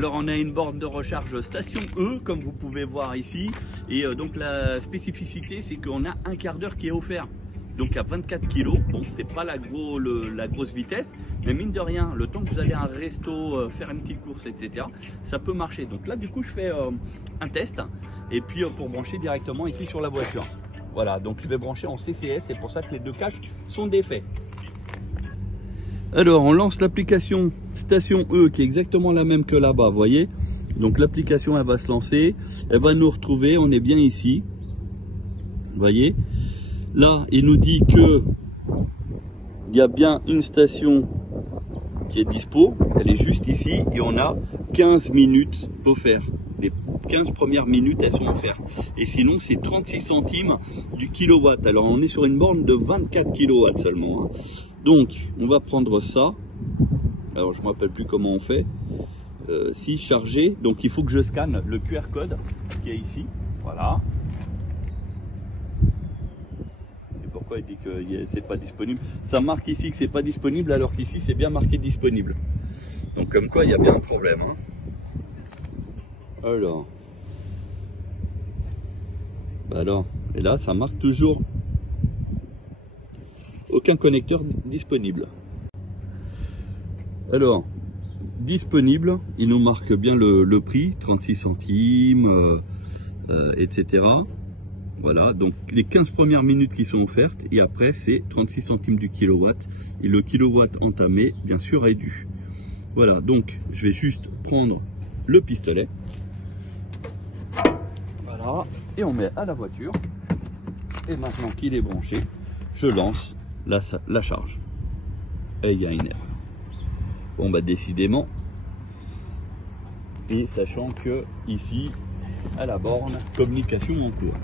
alors on a une borne de recharge station E, comme vous pouvez voir ici. Et donc la spécificité, c'est qu'on a un quart d'heure qui est offert. Donc à 24 kg, bon, c'est pas la grosse vitesse, mais mine de rien, le temps que vous allez à un resto, faire une petite course, etc., ça peut marcher. Donc là, du coup, je fais un test, et puis pour brancher directement ici sur la voiture. Voilà, donc je vais brancher en CCS, c'est pour ça que les deux caches sont défaits. Alors, on lance l'application Station E, qui est exactement la même que là-bas, vous voyez. Donc l'application, elle va se lancer, elle va nous retrouver, on est bien ici, vous voyez. Là, il nous dit que il y a bien une station qui est dispo, elle est juste ici, et on a 15 minutes offertes. Les 15 premières minutes, elles sont offertes. Et sinon, c'est 36 centimes du kilowatt. Alors, on est sur une borne de 24 kilowatts seulement, hein. Donc, on va prendre ça. Alors, je ne me rappelle plus comment on fait. Si, charger. Donc, il faut que je scanne le QR code qui est ici. Voilà. Pourquoi il dit que c'est pas disponible? Ça marque ici que c'est pas disponible alors qu'ici c'est bien marqué disponible. Donc comme quoi il y a bien un problème, hein. Alors, et là ça marque toujours aucun connecteur disponible. Alors, disponible, il nous marque bien le prix, 36 centimes, etc. Voilà, donc les 15 premières minutes qui sont offertes, et après c'est 36 centimes du kilowatt, et le kilowatt entamé, bien sûr, est dû. Voilà, donc je vais juste prendre le pistolet. Voilà, et on met à la voiture. Et maintenant qu'il est branché, je lance la charge. Et il y a une erreur. Bon, bah décidément, et sachant que ici, à la borne, communication en cours.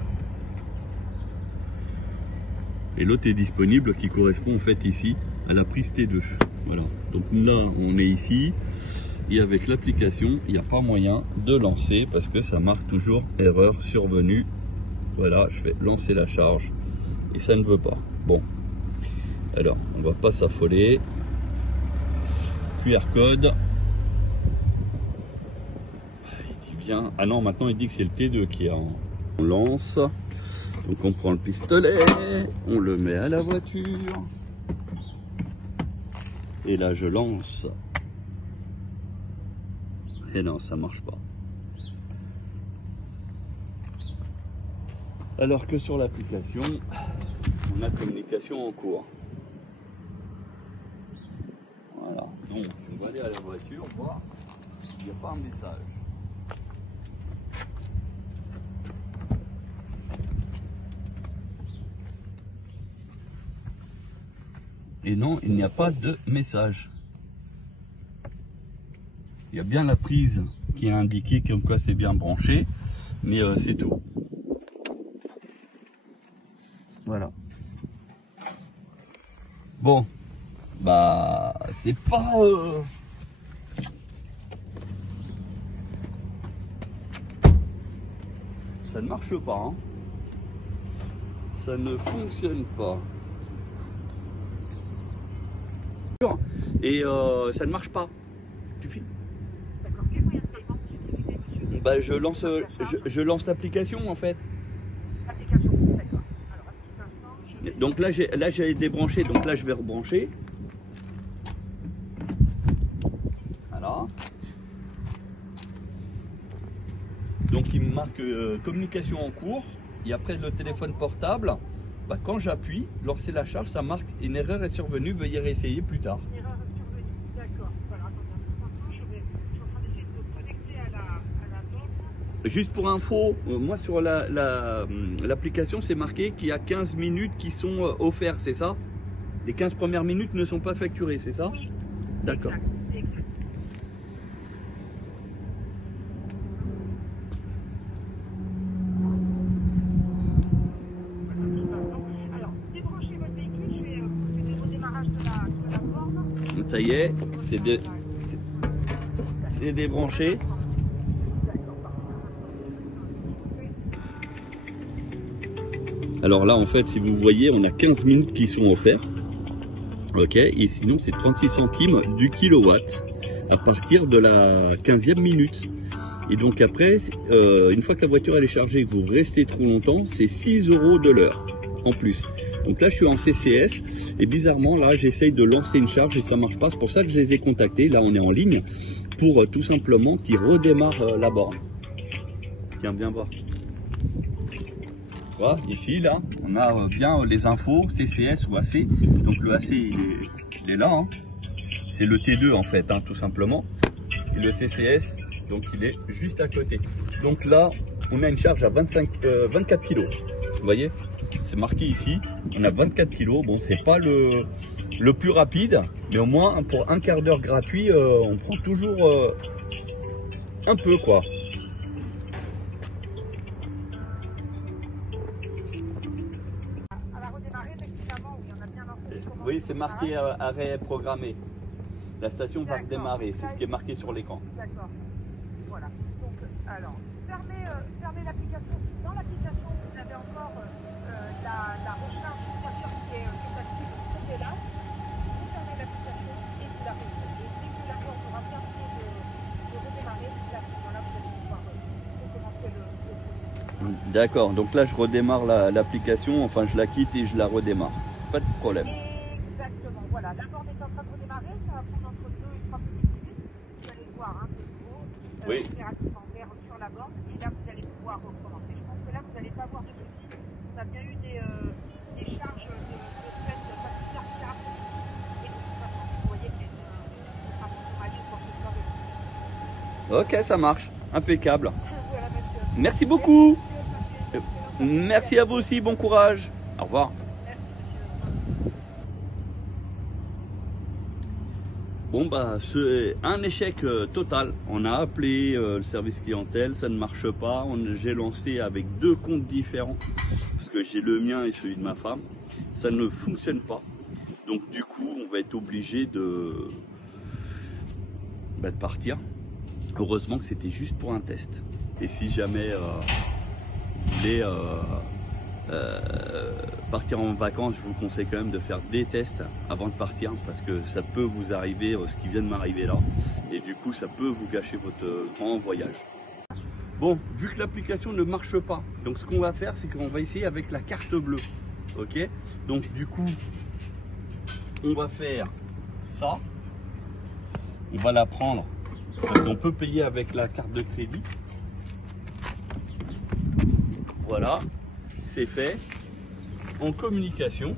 Et l'autre est disponible, qui correspond en fait ici à la prise T2. Voilà, donc là on est ici, et avec l'application il n'y a pas moyen de lancer parce que ça marque toujours erreur survenue. Voilà, je vais lancer la charge et ça ne veut pas. Bon, alors on va pas s'affoler. QR code, il dit bien, ah non, maintenant il dit que c'est le T2 qui est en... On lance. Donc on prend le pistolet, on le met à la voiture. Et là je lance. Et non, ça marche pas. Alors que sur l'application, on a communication en cours. Voilà, donc on va aller à la voiture, voir s'il n'y a pas un message. Et non, il n'y a pas de message. Il y a bien la prise qui est indiquée comme quoi c'est bien branché, mais c'est tout. Voilà. Bon, bah c'est pas... Ça ne marche pas, hein. Ça ne fonctionne pas. Et ça ne marche pas. Tu filmes? Bah je lance l'application en fait. Donc là j'ai débranché, donc là je vais rebrancher. Voilà. Donc il me marque communication en cours. Et après le téléphone portable, bah, quand j'appuie, lancer la charge, ça marque une erreur est survenue, veuillez réessayer plus tard. Une erreur est survenue, d'accord. Voilà, attendez, je suis en train d'essayer de me connecter à la borne. Juste pour info, moi sur l'application c'est marqué qu'il y a 15 minutes qui sont offertes, c'est ça? Les 15 premières minutes ne sont pas facturées, c'est ça? Oui. D'accord. Exact. Ça y est, c'est débranché. Alors là, en fait, si vous voyez, on a 15 minutes qui sont offertes. Ok, et sinon, c'est 36 centimes du kilowatt. à partir de la 15e minute. Et donc après, une fois que la voiture elle est chargée et que vous restez trop longtemps, c'est 6 € de l'heure en plus. Donc là je suis en CCS et bizarrement là j'essaye de lancer une charge et ça marche pas. C'est pour ça que je les ai contactés. Là on est en ligne pour tout simplement qu'ils redémarrent la borne. Tiens, viens voir. Voilà, ici là on a bien les infos CCS ou AC. Donc le AC il est là, hein. C'est le T2 en fait, hein, tout simplement. Et le CCS, donc il est juste à côté. Donc là on a une charge à 24 kg. Vous voyez, c'est marqué ici, on a 24 kg. Bon, c'est pas le plus rapide, mais au moins pour un quart d'heure gratuit, on prend toujours un peu quoi. À la redémarrer, effectivement, oui, on a bien lancé. Oui, c'est marqué arrêt programmé. La station va redémarrer, c'est ce qui est marqué sur l'écran. D'accord. Voilà. Donc, alors, fermez l'application. Dans l'application, vous avez encore la recharge de voiture qui est active. Vous là, vous fermez l'application et vous la réouvrez. Et dès que la borne aura bien fait de redémarrer, là, à ce moment-là, vous allez pouvoir recommencer le D'accord, donc là je redémarre l'application, enfin je la quitte et je la redémarre. Pas de problème. Exactement, voilà. La borne est en train de redémarrer, ça va prendre entre 2 et 3 petites minutes. Vous allez voir de nouveau Oui. opérativement vert sur la borne et là vous allez pouvoir recommencer. Je pense que là vous n'allez pas avoir de soucis. On a bien eu des charges de fait particulières qui arrivent. Et de toute façon, vous voyez que c'est un peu normal pour ce soir. Ok, ça marche, impeccable. Voilà, monsieur. Merci beaucoup. Merci, Merci à vous aussi, bon courage. Au revoir. Bon bah c'est un échec total. On a appelé le service clientèle, ça ne marche pas. J'ai lancé avec 2 comptes différents parce que j'ai le mien et celui de ma femme. Ça ne fonctionne pas. Donc du coup on va être obligé de partir. Heureusement que c'était juste pour un test. Et si jamais vous voulez partir en vacances, je vous conseille quand même de faire des tests avant de partir parce que ça peut vous arriver ce qui vient de m'arriver là et du coup ça peut vous gâcher votre grand voyage. Bon, vu que l'application ne marche pas, donc ce qu'on va faire c'est qu'on va essayer avec la carte bleue. Ok, donc du coup on va faire ça, on va la prendre parce qu'on peut payer avec la carte de crédit. Voilà, c'est fait. En communication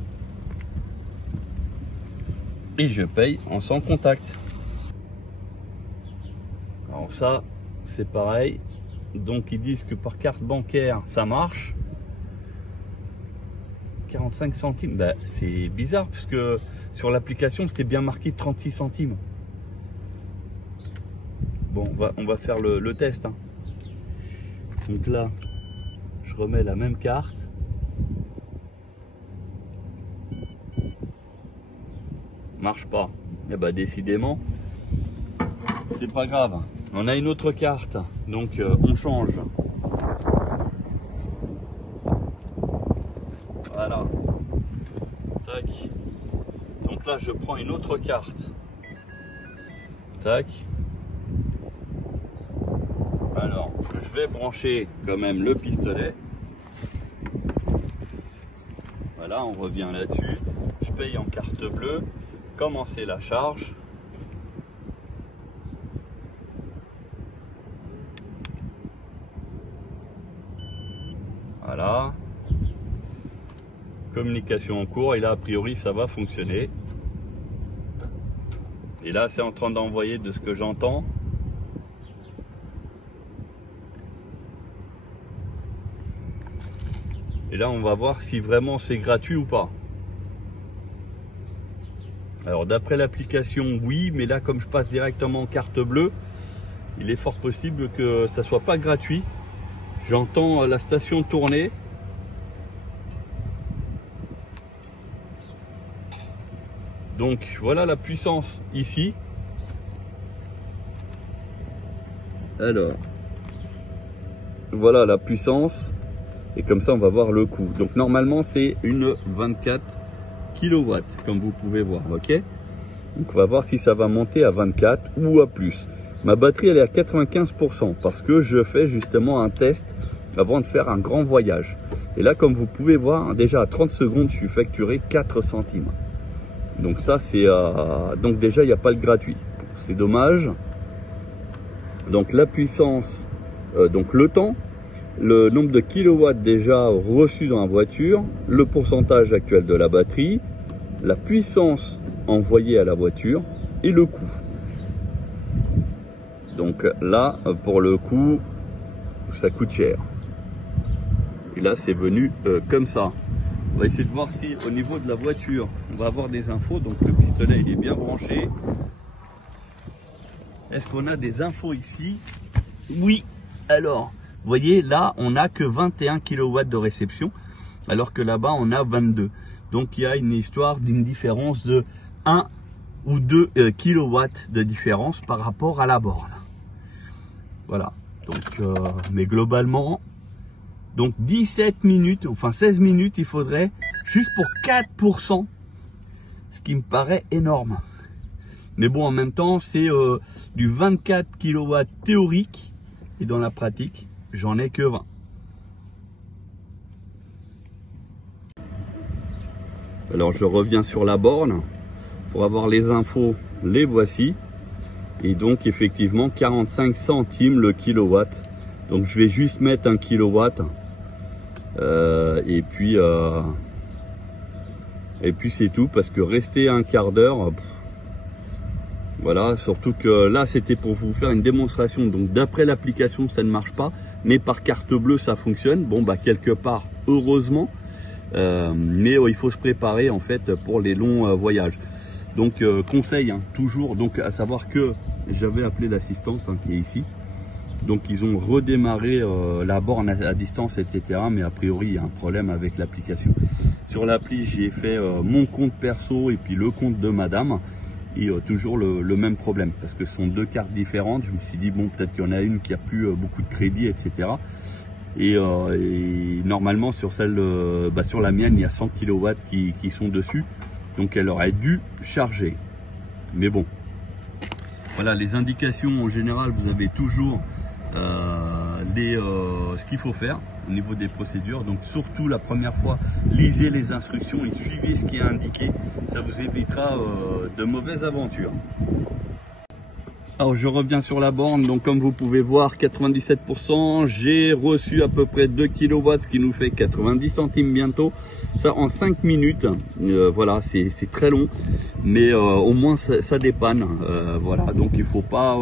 et je paye en sans contact. Alors ça c'est pareil, donc ils disent que par carte bancaire ça marche. 45 centimes, bah, c'est bizarre puisque sur l'application c'était bien marqué 36 centimes. Bon, on va faire le test, hein. Donc là je remets la même carte. Marche pas. Et bah décidément c'est pas grave, on a une autre carte donc on change. Voilà, tac. Donc là je prends une autre carte, tac. Alors je vais brancher quand même le pistolet. Voilà, on revient là-dessus. Je paye en carte bleue. Commencer la charge. Voilà. Communication en cours et là a priori ça va fonctionner. Et là c'est en train d'envoyer de ce que j'entends. Et là on va voir si vraiment c'est gratuit ou pas. Alors d'après l'application oui, mais là comme je passe directement en carte bleue, il est fort possible que ça soit pas gratuit. J'entends la station tourner. Donc voilà la puissance ici. Alors voilà la puissance. Et comme ça on va voir le coût. Donc normalement c'est une 24 kW comme vous pouvez voir, ok. Donc on va voir si ça va monter à 24 ou à plus. Ma batterie elle est à 95% parce que je fais justement un test avant de faire un grand voyage. Et là, comme vous pouvez voir, déjà à 30 secondes, je suis facturé 4 centimes. Donc ça, c'est... donc déjà, il n'y a pas le gratuit. C'est dommage. Donc la puissance, donc le temps, le nombre de kilowatts déjà reçus dans la voiture, le pourcentage actuel de la batterie, la puissance envoyée à la voiture et le coût. Donc là, pour le coup, ça coûte cher. Et là, c'est venu comme ça. On va essayer de voir si au niveau de la voiture, on va avoir des infos. Donc le pistolet, il est bien branché. Est-ce qu'on a des infos ici? Oui. Alors, vous voyez, là, on n'a que 21 kW de réception, alors que là-bas, on a 22. Donc, il y a une histoire d'une différence de 1 ou 2 kW de différence par rapport à la borne. Voilà. Donc, mais globalement, donc 17 minutes, enfin 16 minutes, il faudrait juste pour 4%, ce qui me paraît énorme. Mais bon, en même temps, c'est du 24 kW théorique et dans la pratique, j'en ai que 20. Alors, je reviens sur la borne pour avoir les infos. Les voici. Et donc, effectivement, 45 centimes le kilowatt. Donc, je vais juste mettre 1 kilowatt. Et puis c'est tout, parce que rester un quart d'heure... Voilà, surtout que là, c'était pour vous faire une démonstration. Donc, d'après l'application, ça ne marche pas. Mais par carte bleue, ça fonctionne. Bon, bah, quelque part, heureusement. Mais il faut se préparer, en fait, pour les longs voyages. Donc, conseil, hein, toujours. Donc, à savoir que j'avais appelé l'assistance, hein, qui est ici. Donc, ils ont redémarré la borne à distance, etc. Mais a priori, il y a un problème avec l'application. Sur l'appli, j'ai fait mon compte perso et puis le compte de madame. Et toujours le même problème, parce que ce sont deux cartes différentes. Je me suis dit, bon, peut-être qu'il y en a une qui a plus beaucoup de crédit, etc. Et normalement, sur celle, sur la mienne, il y a 100 kW qui sont dessus. Donc, elle aurait dû charger. Mais bon, voilà, les indications en général, vous avez toujours ce qu'il faut faire au niveau des procédures. Donc surtout la première fois, lisez les instructions et suivez ce qui est indiqué. Ça vous évitera de mauvaises aventures. Alors je reviens sur la borne. Donc comme vous pouvez voir, 97%. J'ai reçu à peu près 2 kW, ce qui nous fait 90 centimes bientôt. Ça en 5 minutes. Voilà, c'est très long. Mais au moins ça dépanne. Voilà, donc il ne faut pas...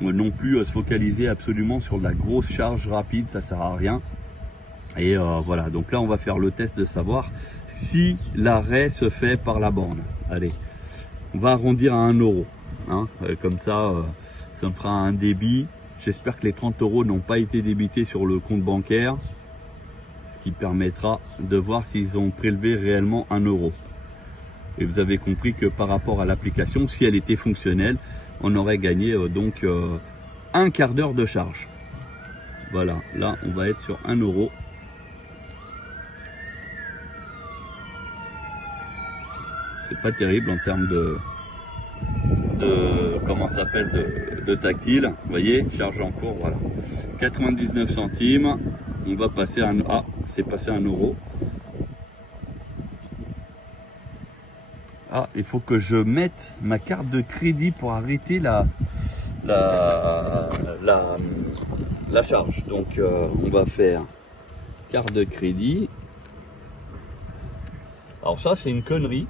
non plus se focaliser absolument sur de la grosse charge rapide, ça sert à rien. Et voilà, donc là on va faire le test de savoir si l'arrêt se fait par la borne. Allez, on va arrondir à 1 euro, hein, comme ça, ça me fera un débit. J'espère que les 30 euros n'ont pas été débités sur le compte bancaire, ce qui permettra de voir s'ils ont prélevé réellement 1 euro. Et vous avez compris que par rapport à l'application, si elle était fonctionnelle, on aurait gagné donc un quart d'heure de charge. Voilà, là on va être sur 1 euro. C'est pas terrible en termes de comment ça s'appelle, de tactile. Vous voyez, charge en cours, voilà. 99 centimes. On va passer à c'est passé à 1 euro. Ah, il faut que je mette ma carte de crédit pour arrêter la charge. Donc, on va faire carte de crédit. Alors ça, c'est une connerie.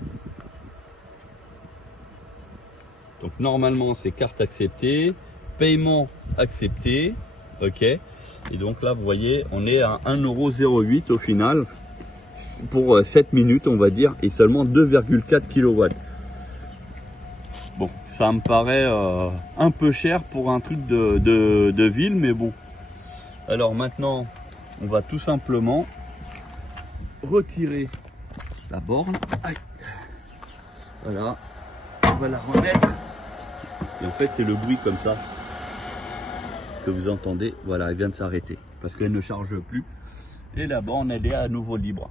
Donc, normalement, c'est carte acceptée, paiement accepté. OK. Et donc là, vous voyez, on est à 1,08 € au final. Pour 7 minutes, on va dire, et seulement 2,4 kW. Bon, ça me paraît un peu cher pour un truc de ville, mais bon. Alors maintenant, on va tout simplement retirer la borne. Aïe. Voilà, on va la remettre. Et en fait, c'est le bruit comme ça que vous entendez. Voilà, elle vient de s'arrêter parce qu'elle ne charge plus. Et la borne, elle est à nouveau libre.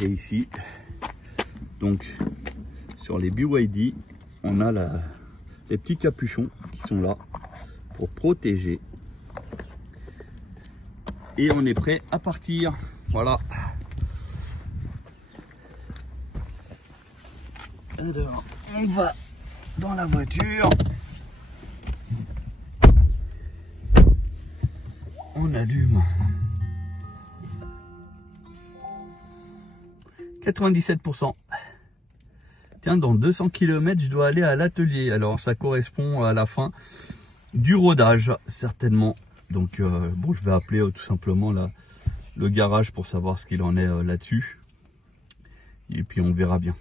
Et ici, donc sur les BYD, on a les petits capuchons qui sont là pour protéger. Et on est prêt à partir. Voilà. Alors, on va dans la voiture. On allume. 97%. Tiens, dans 200 km, je dois aller à l'atelier. Alors, ça correspond à la fin du rodage, certainement. Donc, bon, je vais appeler tout simplement le garage pour savoir ce qu'il en est là-dessus. Et puis, on verra bien.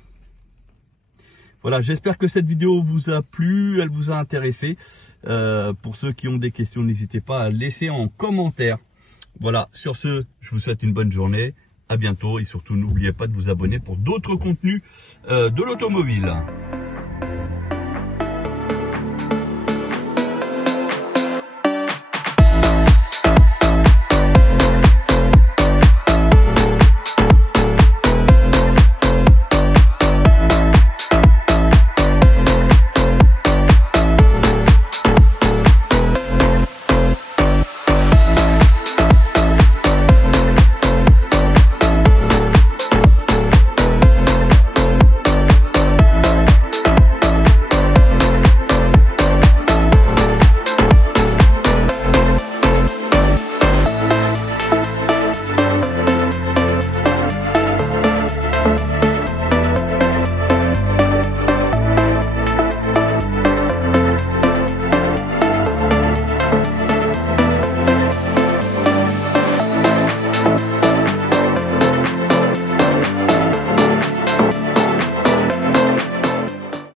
Voilà, j'espère que cette vidéo vous a plu, elle vous a intéressé. Pour ceux qui ont des questions, n'hésitez pas à laisser en commentaire. Voilà, sur ce, je vous souhaite une bonne journée. À bientôt et surtout, n'oubliez pas de vous abonner pour d'autres contenus de l'automobile.